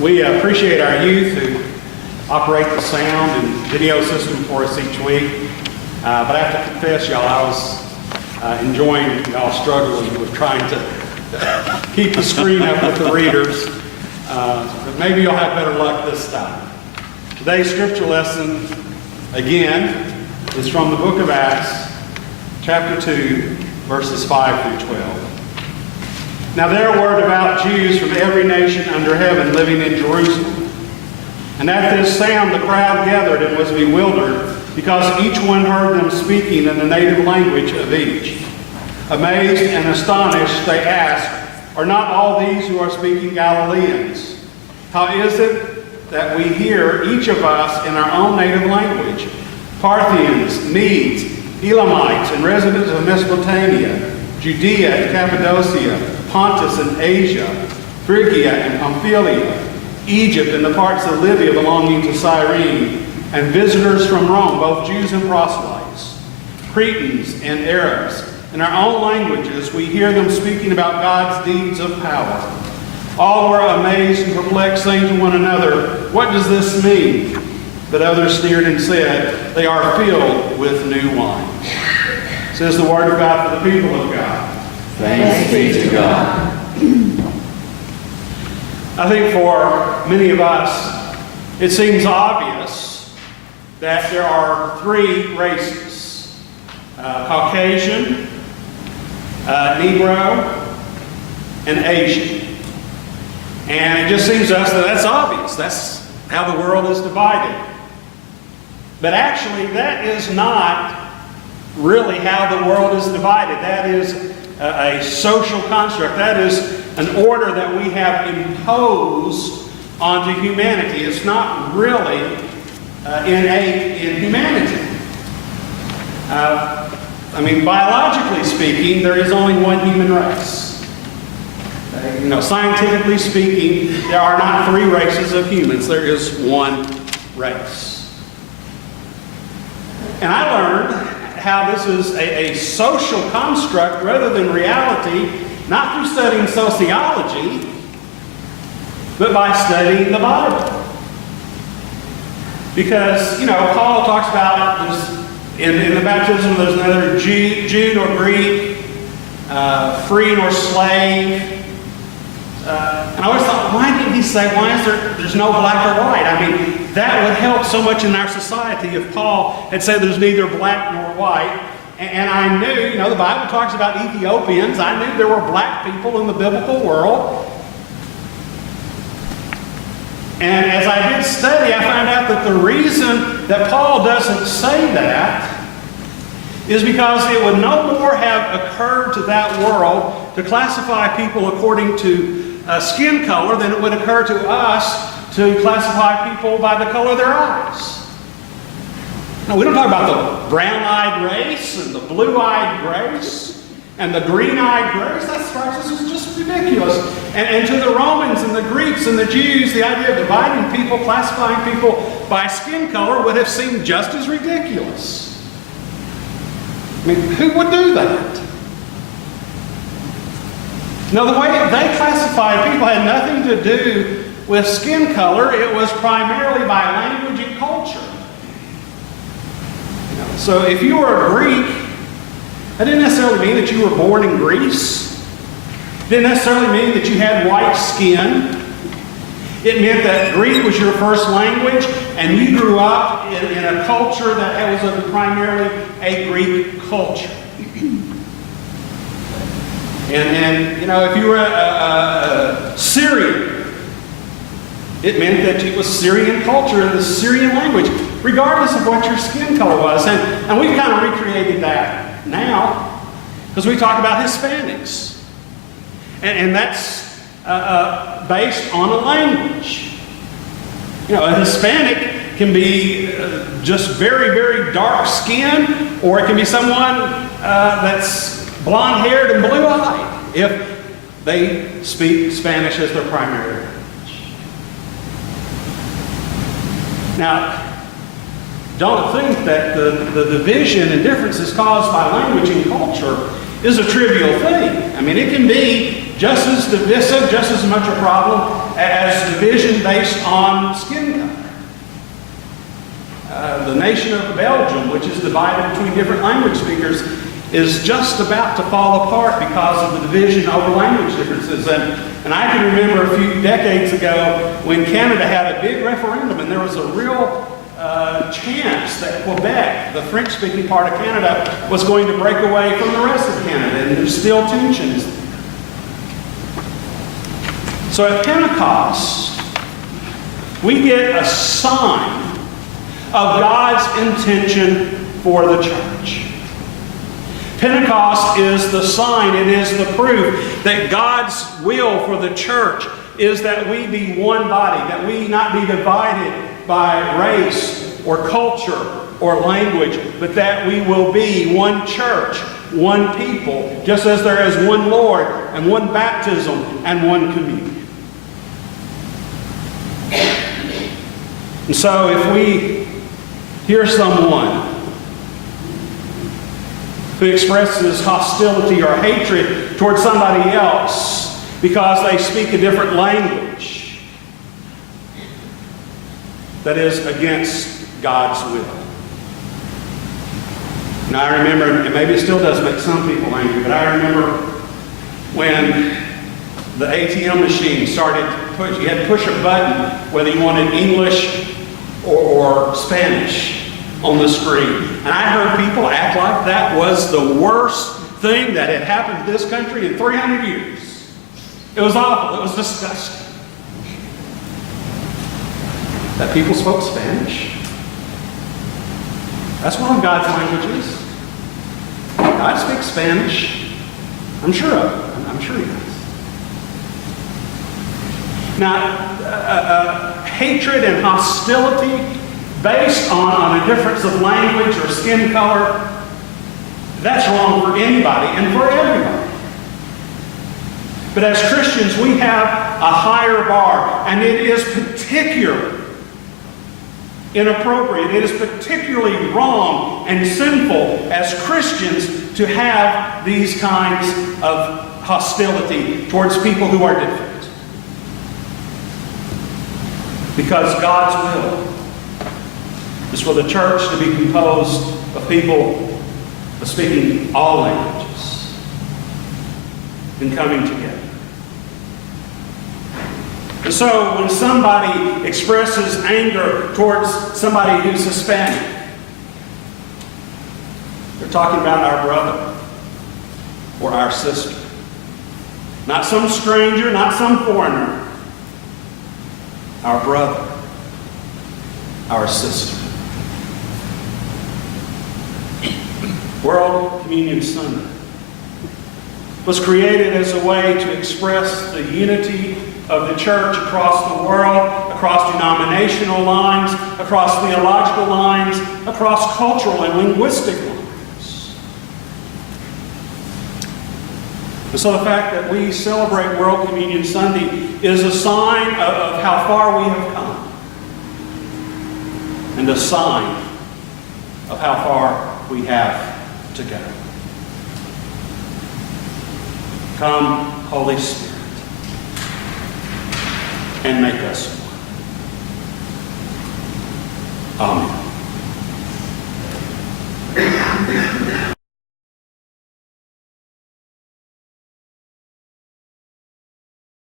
We appreciate our youth who operate the sound and video system for us each week. But I have to confess, y'all, I was enjoying y'all struggling with trying to keep the screen up with the readers. But maybe you'll have better luck this time. Today's scripture lesson, again, is from the book of Acts, chapter 2, verses 5 through 12. Now there were devout Jews from every nation under heaven living in Jerusalem. And at this sound the crowd gathered and was bewildered, because each one heard them speaking in the native language of each. Amazed and astonished, they asked, "Are not all these who are speaking Galileans? How is it that we hear, each of us, in our own native language? Parthians, Medes, Elamites, and residents of Mesopotamia, Judea and Cappadocia, Pontus and Asia, Phrygia and Pamphylia, Egypt and the parts of Libya belonging to Cyrene, and visitors from Rome, both Jews and proselytes, Cretans and Arabs. In our own languages we hear them speaking about God's deeds of power." All were amazed and perplexed, saying to one another, "What does this mean?" But others sneered and said, "They are filled with new wine." Says the word of God for the people of God. Thanks be to God. I think for many of us, it seems obvious that there are three races: Caucasian, Negro, and Asian. And it just seems to us that that's obvious. That's how the world is divided. But actually, that is not really how the world is divided. That is a social construct. That is an order that we have imposed onto humanity. It's not really innate in humanity. Biologically speaking, there is only one human race. Scientifically speaking, there are not three races of humans. There is one race. And I learned how this is a social construct rather than reality, not through studying sociology, but by studying the Bible. Because, Paul talks about this in the baptism, there's neither Jew nor Greek, free nor slave. And I always thought, why did he say, there's no black or white? That would help so much in our society if Paul had said there's neither black nor white. And I knew, the Bible talks about Ethiopians. I knew there were black people in the biblical world. And as I did study, I found out that the reason that Paul doesn't say that is because it would no more have occurred to that world to classify people according to skin color than it would occur to us to classify people by the color of their eyes. Now, we don't talk about the brown-eyed race and the blue-eyed race and the green-eyed race. That strikes us as just ridiculous. And to the Romans and the Greeks and the Jews, the idea of dividing people, classifying people by skin color would have seemed just as ridiculous. Who would do that? No, the way they classified people had nothing to do with skin color. It was primarily by language and culture. So if you were a Greek, that didn't necessarily mean that you were born in Greece. It didn't necessarily mean that you had white skin. It meant that Greek was your first language, and you grew up in a culture that was primarily a Greek culture. And if you were a Syrian, it meant that it was Syrian culture and the Syrian language, regardless of what your skin color was. And we've kind of recreated that now, because we talk about Hispanics. And that's based on a language. A Hispanic can be just very, very dark skin, or it can be someone that's blonde-haired and blue-eyed if they speak Spanish as their primary language. Now, don't think that the division and differences caused by language and culture is a trivial thing. It can be just as divisive, just as much a problem as division based on skin color. The nation of Belgium, which is divided between different language speakers, is just about to fall apart because of the division over language differences. And I can remember a few decades ago when Canada had a big referendum, and there was a real chance that Quebec, the French-speaking part of Canada, was going to break away from the rest of Canada, and there's still tensions. So at Pentecost, we get a sign of God's intention for the church. Pentecost is the sign, it is the proof that God's will for the church is that we be one body, that we not be divided by race or culture or language, but that we will be one church, one people, just as there is one Lord and one baptism and one communion. And so if we hear someone who expresses hostility or hatred towards somebody else because they speak a different language that is against God's will. Now I remember, and maybe it still does make some people angry, but I remember when the ATM machine started to push, you had to push a button whether you wanted English or Spanish on the screen. And I heard people act like that was the worst thing that had happened to this country in 300 years. It was awful. It was disgusting. That people spoke Spanish. That's one of God's languages. God speaks Spanish. I'm sure of it. I'm sure He does. Now, hatred and hostility based on a difference of language or skin color, that's wrong for anybody and for everybody. But as Christians, we have a higher bar, and it is particularly inappropriate, it is particularly wrong and sinful as Christians to have these kinds of hostility towards people who are different. Because God's will is for the church to be composed of people speaking all languages and coming together. And so when somebody expresses anger towards somebody who's Hispanic, they're talking about our brother or our sister. Not some stranger, not some foreigner. Our brother, our sister. World Communion Sunday was created as a way to express the unity of the church across the world, across denominational lines, across theological lines, across cultural and linguistic lines. And so the fact that we celebrate World Communion Sunday is a sign of how far we have come, and a sign of how far we have to go. Come, Holy Spirit, and make us one.